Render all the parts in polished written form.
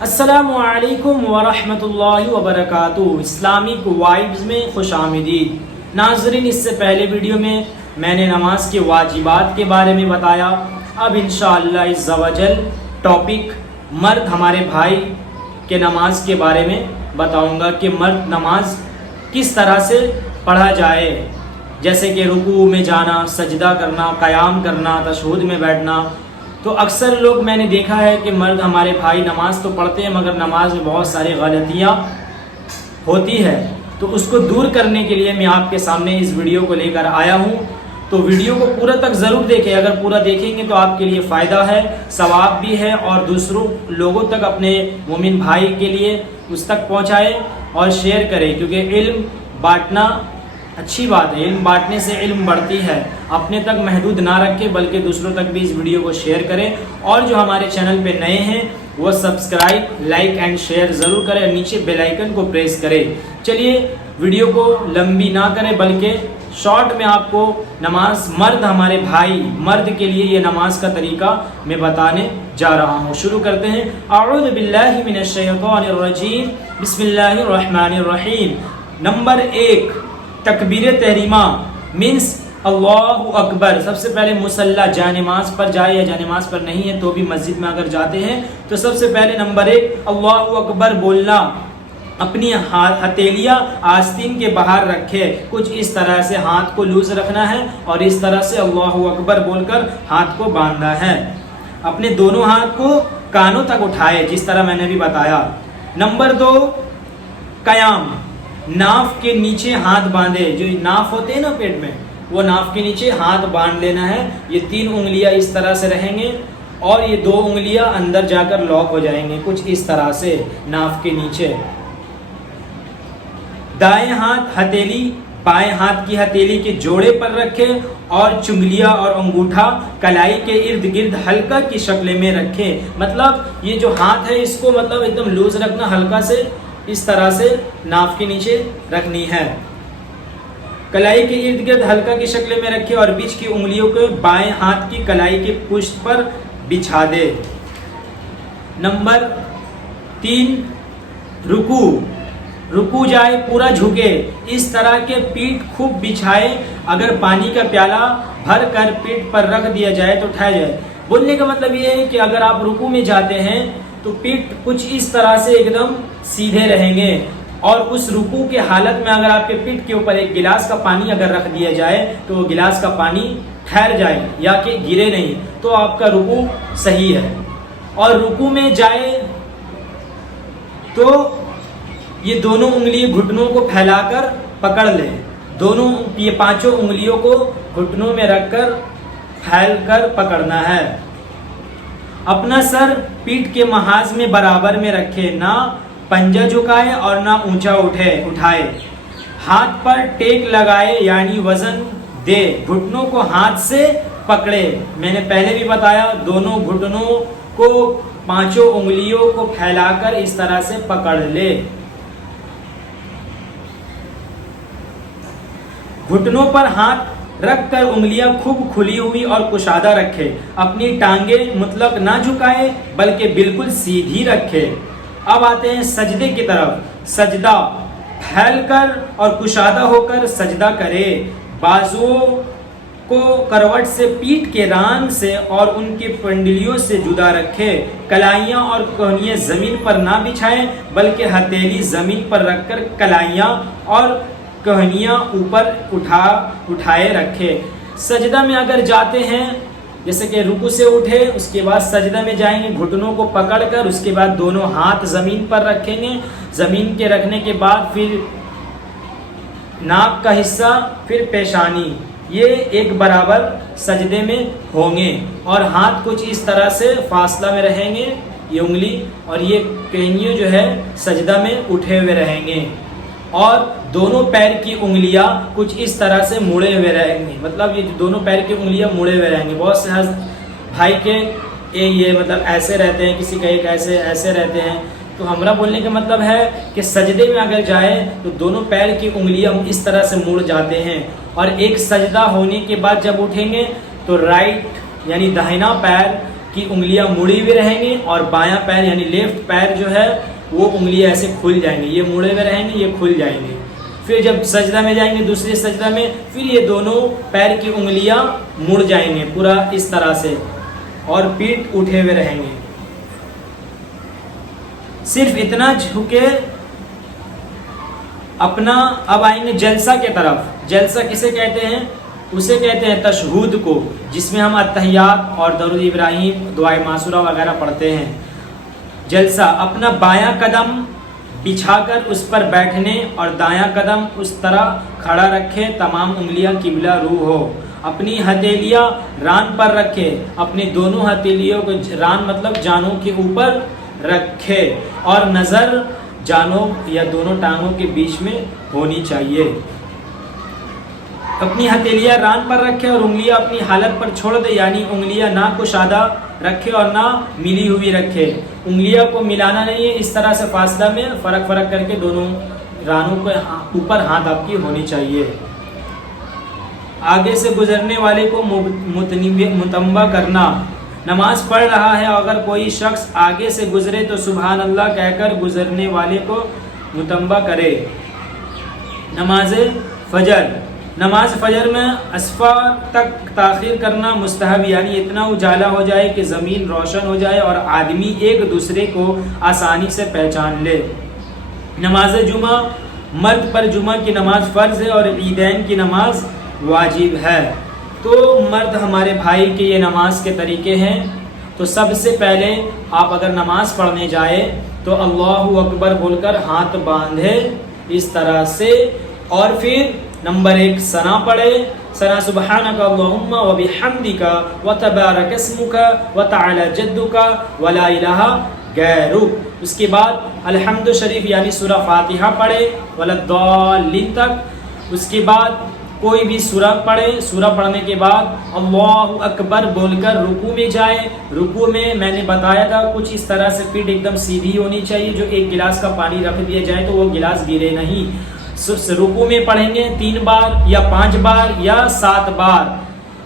السلام علیکم ورحمۃ اللہ وبرکاتہ۔ اسلامک وائبز میں خوش آمدید ناظرین۔ اس سے پہلے ویڈیو میں نے نماز کے واجبات کے بارے میں بتایا۔ اب انشاءاللہ عز و جل ٹاپک مرد ہمارے بھائی کے نماز کے بارے میں بتاؤں گا کہ مرد نماز کس طرح سے پڑھا جائے، جیسے کہ رکوع میں جانا، سجدہ کرنا، قیام کرنا، تشہد میں بیٹھنا۔ تو اکثر لوگ میں نے دیکھا ہے کہ مرد ہمارے بھائی نماز تو پڑھتے ہیں مگر نماز میں بہت ساری غلطیاں ہوتی ہے، تو اس کو دور کرنے کے لیے میں آپ کے سامنے اس ویڈیو کو لے کر آیا ہوں۔ تو ویڈیو کو پورا تک ضرور دیکھیں، اگر پورا دیکھیں گے تو آپ کے لیے فائدہ ہے، ثواب بھی ہے، اور دوسروں لوگوں تک اپنے مومن بھائی کے لیے اس تک پہنچائے اور شیئر کریں، کیونکہ علم بانٹنا اچھی بات ہے، علم بانٹنے سے علم بڑھتی ہے۔ اپنے تک محدود نہ رکھے بلکہ دوسروں تک بھی اس ویڈیو کو شیئر کریں، اور جو ہمارے چینل پہ نئے ہیں وہ سبسکرائب، لائک اینڈ شیئر ضرور کریں، اور نیچے بیل آئیکن کو پریس کریں۔ چلیے ویڈیو کو لمبی نہ کریں بلکہ شارٹ میں آپ کو نماز مرد ہمارے بھائی مرد کے لیے یہ نماز کا طریقہ میں بتانے جا رہا ہوں۔ شروع کرتے ہیں۔ اعوذ باللہ من الشیطان الرجیم، بسم اللہ الرحمن الرحیم۔ نمبر 1، تکبیر تحریمہ مینس اللہ اکبر۔ سب سے پہلے مصلی جانماز پر جائے یا جانماز پر نہیں ہے تو بھی مسجد میں اگر جاتے ہیں تو سب سے پہلے نمبر 1 اللہ اکبر بولنا۔ اپنی ہتھیلیاں آستین کے باہر رکھے، کچھ اس طرح سے ہاتھ کو لوز رکھنا ہے اور اس طرح سے اللہ اکبر بول کر ہاتھ کو باندھنا ہے۔ اپنے دونوں ہاتھ کو کانوں تک اٹھائے جس طرح میں نے بھی بتایا۔ نمبر 2 قیام، ناف کے نیچے ہاتھ باندھے، جو ناف ہوتے ہیں نا پیٹ میں، وہ ناف کے نیچے ہاتھ باندھ لینا ہے۔ یہ 3 انگلیاں اس طرح سے رہیں گے اور یہ 2 انگلیاں اندر جا کر لاک ہو جائیں گے کچھ اس طرح سے ناف کے نیچے۔ دائیں ہاتھ ہتھیلی بائیں ہاتھ کی ہتھیلی کے جوڑے پر رکھے اور چنگلیاں اور انگوٹھا کلائی کے ارد گرد ہلکا کی شکل میں رکھے۔ مطلب یہ جو ہاتھ ہے اس کو مطلب ایک دم لوز رکھنا، ہلکا سے اس طرح سے ناف کے نیچے رکھنی ہے۔ کلائی کے ارد گرد ہلکا کی شکل میں رکھے اور بیچ کی انگلیوں کو بائیں ہاتھ کی کلائی کے پشت پر بچھا دے۔ نمبر 3 رکوع جائے پورا جھکے، اس طرح کے پیٹھ خوب بچھائے۔ اگر پانی کا پیالہ بھر کر پیٹھ پر رکھ دیا جائے تو ٹھہر جائے۔ بولنے کا مطلب یہ ہے کہ اگر آپ رکوع میں جاتے ہیں تو پیٹھ کچھ اس طرح سے ایک دم سیدھے رہیں گے، اور اس رکوع کے حالت میں اگر آپ کے پیٹھ کے اوپر ایک گلاس کا پانی اگر رکھ دیا جائے تو وہ گلاس کا پانی ٹھہر جائے یا کہ گرے نہیں، تو آپ کا رکوع صحیح ہے۔ اور رکوع میں جائے تو یہ دونوں انگلی گھٹنوں کو پھیلا کر پکڑ لیں، یہ 5 انگلیوں کو گھٹنوں میں رکھ کر پھیل کر پکڑنا ہے۔ اپنا سر پیٹھ کے محاذ میں برابر میں رکھے، نہ پنجہ جھکائے اور نہ اونچا اٹھائے۔ ہاتھ پر ٹیک لگائے یعنی وزن دے، گھٹنوں کو ہاتھ سے پکڑے۔ میں نے پہلے بھی بتایا دونوں گھٹنوں کو 5 انگلیوں کو پھیلا کر اس طرح سے پکڑ لے۔ گھٹنوں پر ہاتھ رکھ کر انگلیاں خوب کھلی ہوئی اور کشادہ رکھے۔ اپنی ٹانگیں مطلق نہ جھکائے بلکہ بالکل سیدھی رکھے۔ اب آتے ہیں سجدے کی طرف۔ سجدہ پھیل کر اور کشادہ ہو کر سجدہ کرے۔ بازوؤں کو کروٹ سے پیٹھ کے ران سے اور ان کی پنڈلیوں سے جدا رکھے۔ کلائیاں اور کوہنیاں زمین پر نہ بچھائیں بلکہ ہتھیلی زمین پر رکھ کر کلائیاں اور کوہنیاں اوپر اٹھائے رکھے۔ سجدہ میں اگر جاتے ہیں جیسے کہ رکوع سے اٹھے، اس کے بعد سجدہ میں جائیں گے، گھٹنوں کو پکڑ کر اس کے بعد دونوں ہاتھ زمین پر رکھیں گے۔ زمین کے رکھنے کے بعد پھر ناک کا حصہ، پھر پیشانی، یہ ایک برابر سجدے میں ہوں گے، اور ہاتھ کچھ اس طرح سے فاصلہ میں رہیں گے، یہ انگلی اور یہ کہنیوں جو ہے سجدہ میں اٹھے ہوئے رہیں گے، اور دونوں پیر کی انگلیاں کچھ اس طرح سے مڑے ہوئے رہیں گے۔ مطلب یہ دونوں پیر کی انگلیاں مڑے ہوئے رہیں گے۔ بہت سے بھائی کے یہ مطلب ایسے رہتے ہیں، کسی کا ایک ایسے رہتے ہیں، تو ہمارا بولنے کا مطلب ہے کہ سجدے میں اگر جائے تو دونوں پیر کی انگلیاں اس طرح سے مڑ جاتے ہیں، اور ایک سجدہ ہونے کے بعد جب اٹھیں گے تو رائٹ یعنی داہنا پیر کی انگلیاں مڑی ہوئی رہیں گی اور بایاں پیر یعنی لیفٹ پیر جو ہے وہ انگلیاں ایسے کھل جائیں گے، یہ مڑے ہوئے رہیں گے، یہ کھل جائیں گے۔ پھر جب سجدہ میں جائیں گے دوسرے سجدہ میں، پھر یہ دونوں پیر کی انگلیاں مڑ جائیں گے پورا اس طرح سے، اور پیٹھ اٹھے ہوئے رہیں گے۔ صرف اتنا جھکے اپنا۔ اب آئیں گے جلسہ کے طرف۔ جلسہ کسے کہتے ہیں؟ اسے کہتے ہیں تشہود کو، جس میں ہم التحیات اور درود ابراہیم، دعائے معصورہ وغیرہ پڑھتے ہیں۔ جلسہ اپنا بایاں قدم بچھا کر اس پر بیٹھنے اور دایاں قدم اس طرح کھڑا رکھے، تمام انگلیاں قبلہ رو ہو، اپنی ہتھیلیاں ران پر رکھے، اپنی دونوں ہتھیلیوں کو ران مطلب جانوں کے اوپر رکھے، اور نظر جانوں یا دونوں ٹانگوں کے بیچ میں ہونی چاہیے۔ اپنی ہتھیلیاں ران پر رکھے اور انگلیاں اپنی حالت پر چھوڑ دے، یعنی انگلیاں نہ کشادہ رکھے اور نہ ملی ہوئی رکھے۔ انگلیاں کو ملانا نہیں ہے، اس طرح سے فاصلہ میں فرق کر کے دونوں رانوں کے اوپر ہاتھ آپ کی ہونی چاہیے۔ آگے سے گزرنے والے کو متنبہ کرنا۔ نماز پڑھ رہا ہے، اگر کوئی شخص آگے سے گزرے تو سبحان اللہ کہہ کر گزرنے والے کو متنبہ کرے۔ نماز فجر۔ نماز فجر میں اسفار تک تاخیر کرنا مستحب، یعنی اتنا اجالا ہو جائے کہ زمین روشن ہو جائے اور آدمی ایک دوسرے کو آسانی سے پہچان لے۔ نماز جمعہ۔ مرد پر جمعہ کی نماز فرض ہے اور عیدین کی نماز واجب ہے۔ تو مرد ہمارے بھائی کے یہ نماز کے طریقے ہیں۔ تو سب سے پہلے آپ اگر نماز پڑھنے جائے تو اللہ اکبر بول کر ہاتھ باندھے اس طرح سے، اور پھر نمبر 1 ثنا پڑھے، ثنا سبحانک اللہم وبحمدک وتبارک اسمک وتعالی جدک ولا الہ غیرک۔ اس کے بعد الحمد شریف یعنی سورہ فاتحہ پڑھے ولا الضالین تک۔ اس کے بعد کوئی بھی سورہ پڑھے، سورہ پڑھنے کے بعد اللہ اکبر بول کر رکوع میں جائے۔ رکوع میں نے بتایا تھا کچھ اس طرح سے پیٹھ ایک دم سیدھی ہونی چاہیے، جو ایک گلاس کا پانی رکھ دیا جائے تو وہ گلاس گرے نہیں۔ رکوع میں پڑھیں گے 3 بار یا 5 بار یا 7 بار،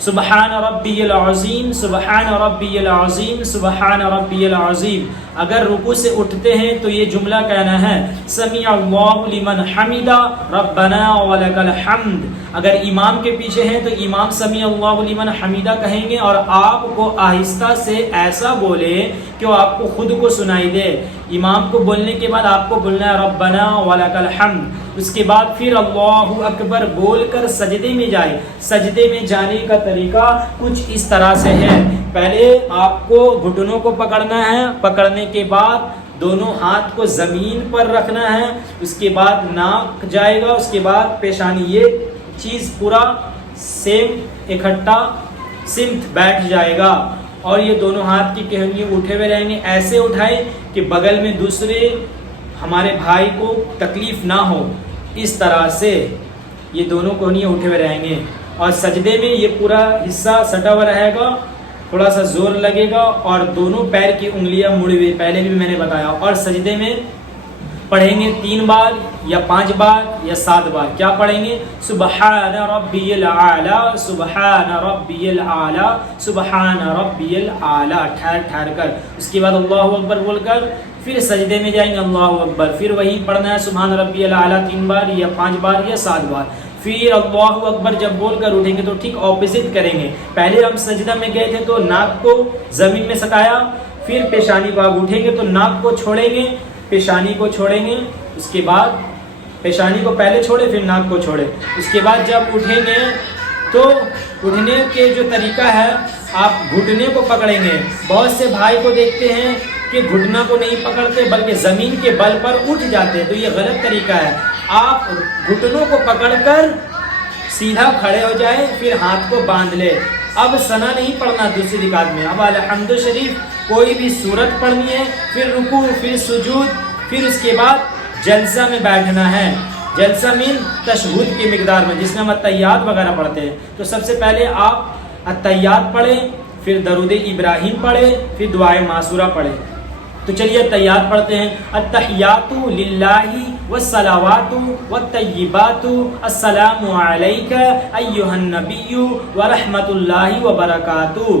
سبحان ربی العظیم، سبحان ربی العظیم، سبحان ربی العظیم۔ اگر رکوع سے اٹھتے ہیں تو یہ جملہ کہنا ہے سمیع اللہ لمن حمدہ ربنا ولک الحمد۔ اگر امام کے پیچھے ہیں تو امام سمیع اللہ لمن حمدہ کہیں گے، اور آپ کو آہستہ سے ایسا بولے کہ وہ آپ کو خود کو سنائی دے۔ امام کو بولنے کے بعد آپ کو بولنا ہے ربنا ولک الحمد۔ اس کے بعد پھر اللہ اکبر بول کر سجدے میں جائے۔ سجدے میں جانے کا طریقہ کچھ اس طرح سے ہے، پہلے آپ کو گھٹنوں کو پکڑنا ہے، پکڑنے کے بعد دونوں ہاتھ کو زمین پر رکھنا ہے، اس کے بعد ناک جائے گا، اس کے بعد پیشانی، یہ چیز پورا سیم اکٹھا سمت بیٹھ جائے گا، اور یہ دونوں ہاتھ کی کہنی اٹھے ہوئے رہیں گے۔ ایسے اٹھائے کہ بغل میں دوسرے ہمارے بھائی کو تکلیف نہ ہو، اس طرح سے یہ دونوں کہنیاں اٹھے ہوئے رہیں گے۔ اور سجدے میں یہ پورا حصہ سٹا ہوا رہے گا، تھوڑا سا زور لگے گا، اور دونوں پیر کی انگلیاں مڑی ہوئی، پہلے بھی میں نے بتایا۔ اور سجدے میں پڑھیں گے 3 بار یا 5 بار یا 7 بار۔ کیا پڑھیں گے؟ سبحان ربی العالی، سبحان ربی العالی، سبحان ربی العالی، ٹھہر کر۔ اس کے بعد اللہ اکبر بول کر پھر سجدے میں جائیں گے، اللہ اکبر، پھر وہی پڑھنا ہے سبحان ربی العالی 3 بار یا 5 بار یا 7 بار۔ پھر اللہ اکبر جب بول کر اٹھیں گے تو ٹھیک اپوزٹ کریں گے۔ پہلے ہم سجدہ میں گئے تھے تو ناک کو زمین میں سٹایا، پھر پیشانی کو آپ اٹھیں گے تو ناک کو چھوڑیں گے، پیشانی کو چھوڑیں گے، اس کے بعد پیشانی کو پہلے چھوڑے پھر ناک کو چھوڑے۔ اس کے بعد جب اٹھیں گے تو اٹھنے کے جو طریقہ ہے آپ گھٹنے کو پکڑیں گے۔ بہت سے بھائی کو دیکھتے ہیں کہ گھٹنا کو نہیں پکڑتے بلکہ زمین کے بل پر اٹھ جاتے، تو یہ غلط طریقہ ہے۔ آپ گھٹنوں کو پکڑ کر سیدھا کھڑے ہو جائیں، پھر ہاتھ کو باندھ لے۔ اب ثنا نہیں پڑھنا دوسری رکعت میں، اب الحمد شریف کوئی بھی سورت پڑھنی ہے، پھر رکوع، پھر سجود، پھر اس کے بعد جلسہ میں بیٹھنا ہے۔ جلسہ میں تشہد کی مقدار میں، جس میں ہم التحیات وغیرہ پڑھتے ہیں، تو سب سے پہلے آپ التحیات پڑھیں، پھر درود ابراہیم پڑھیں، پھر دعائے معصورہ پڑھیں۔ تو چلیے التحیات پڑھتے ہیں۔ التحیات للہ والصلوات والطیبات السلام علیک ایھا النبی ورحمۃ اللہ وبرکاتہ۔